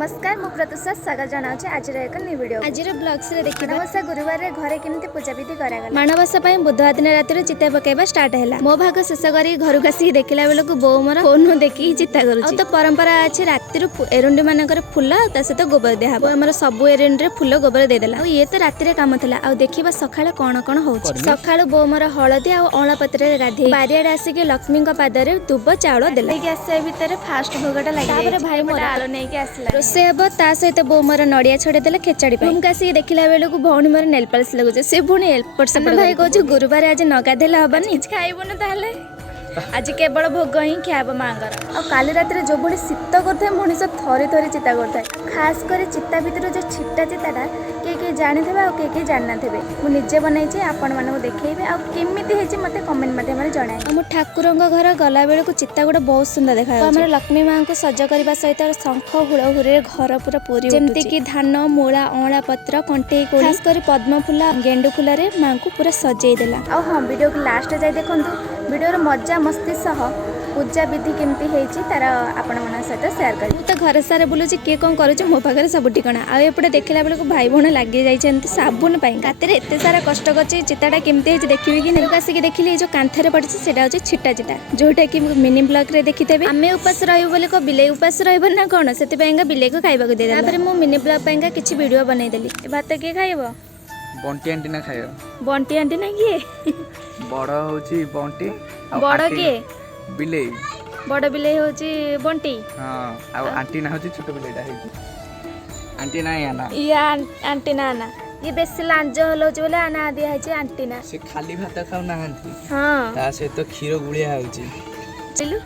नमस्कार मु प्रतुषा स्वागत जनाऊँ आज एक न्यू वीडियो आज ब्लॉग्स रे देखिबा माणवसा गुरुवार रे घरे केमती पूजा विधि करागला माणवसा पई बुधवार दिन राति चिता पकेबा स्टार्ट हैला मो भाग शेष करी घर आसी देखिला बेल को बो मोर फोन देखि चिता करूची तो परंपरा अछि राति एरुंडी मानकर फूल ता सहित गोबर देहा हमर सब एरुंडी रे फूल गोबर दे देला ये तो राति रे काम थला आ देखिबा सखाळे कोन कोन होउची सखाळु बो मोर हळदी आ अळा पत्र रे गाधे बारियाडे आसी के लक्ष्मी का पाद रे दुब चावल देला गैस भीतर फास्ट भोगटा लागि तापर भाई मोर आलो नै के आसला रोसे अब ता सहित बो मोर नड़िया छड़े देले खेचाड़ी हम कासी देखिला बेल को भौणी मोर नेल पॉलिश लगुचे से भौणी एलपट से भाई कहू गुरुवार आज न गाधेले हबनी खाइबो न ताले आज केवल भोग ही खाब मांगर आ काली रात जो भाई शीत करते मनीष थरी थरी चिता करता खास कर चिता भीतर जो छिटा चिताटा किए जानी थे और किए जाना थे मुझे बनई आपण मानक देखेबे आ केमिति हेछि मते कमेंट माध्यम रे जणाए हम ठाकुर घर गला बेल को चिता गुड़ा बहुत सुंदर देखा हमर लक्ष्मी मां को सज करबा सहित शंख हुलहुरे घर पूरा पूरी जेमति कि धान मूला अँला पत्र कंटे कोली खास कर पद्म फूल गेंडू फूल रे मां को पूरा सजेई देला आ हां वीडियो को लास्ट जाय देखंतु वीडियो रे मजा मस्ती सह पूजा विधि केमती हेछि तार आपण मन सहित शेयर करी तो घर सारे बुलुची के कोन करूची मो पाखरे सब ठिकाना आ एपटे देखिला बेल को भाई भण लागि जाइछन्ती साबुन पई रातिर एते सारा कष्ट करछि चिताटा केमती हेछि देखिबे कि नहीं आसी कि देखिले जो कांथरे पड़छि सेटा होछि छिटा चिता जोटा कि मिनी ब्लॉग रे देखितेबे आमे उपास रहइबो बोले को बिले उपास रहइबो ना कोन सेति पईंगा बिले को खाइबा को दे देला तापर मो मिनी ब्लॉग पईंगा किछि वीडियो बनाई देली ए भात के खाइबो बंटी आंटी ना खाइबो बंटी आंटी ना किए बड़ होछि बंटी बड़ के बिले बड़ बिले होछि बंटी हां आ आंटी ना होछि छोट बिलेटा हेछि आंटी ना या ना या आंटी ना ना ये बेसी लांज होलो बोले आना दिया है आंटी ना से खाली भात खाउ ना हंती हां ता से तो खीर गुलिया होछि चलू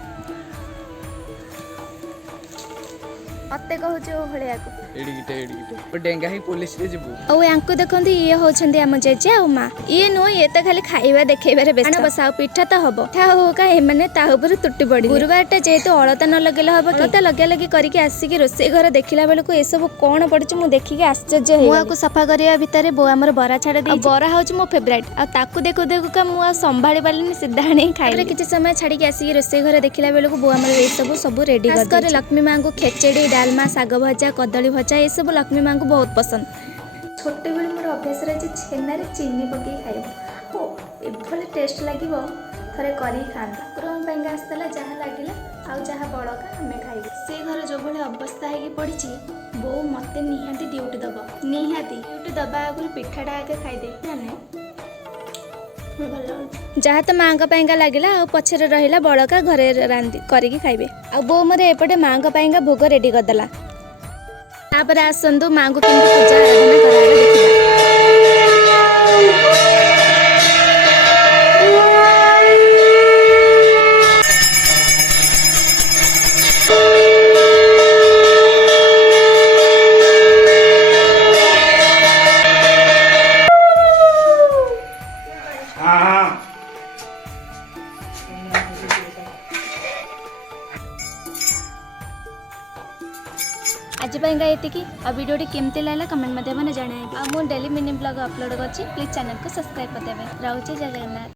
अते कहूछ ओ भलिया को एडी डेंगा ही पुलिस रे जेबू ओ यांको देखंती ये होछंती हम जेजे आ मा ये नो ये त खाली खाइबा देखैबारे बेस्ट बसाओ पिठा त हबो ठा हो का एमने ता ऊपर टुटी पड़ी गुरुवार टा जेतो अलता न लगेला हबो अलता लगे लगे करके आसी के रोसे घर देखिला बेल को ए सब कोन पड़छ मु देखि के आश्चर्य हे मुआ को सफा करिया भितरे बो हमर बरा छाड़ दे बरा होछ मो फेवरेट आ ताकू देखो देखो का मुआ संभाली पालिनी सीधा नहीं खाइ किछि समय छाड़ी के आसी के रोसे घर देखिला बेल को बो हमर ए सब रेडी कर लक्ष्मी मां को खेचड़ी डालमा साग भजा कदली भजा ये सब लक्ष्मी मां को बहुत पसंद छोटे बेले मोर अभ्यास रही छेना रे चीनी पकई खाइब ओ एभले टेस्ट लागिबो थरे करी खांता ठाकुरन पैंगा आस्तला जहा लागिला आ जहा बड़का हमें खाइब से घर जो भले अवस्था है कि पड़िची बो मते निहाती ड्यूटी दबो निहाती ड्यूटी दबा आगु पिठाटा आके खाइ दे जाने जहाँ तो माँ पैंगा लगिला आ पछरे रहिला बड़का घरे रांधी करिकी खाइबे आ बो मोरे एपटे माँ पैंगा भोग रेडी करदेला तापर आसंतु माँ को केमती पूजा आराधना कराला देखिबा आज पैंगा एतिकी आ वीडियो केमती लागला कमेंट माध्यम जणाइबे आ मु डेली मिनी ब्लॉग अपलोड करछि प्लीज चैनल को सब्सक्राइब कर देबे रहउछि जय जगन्नाथ।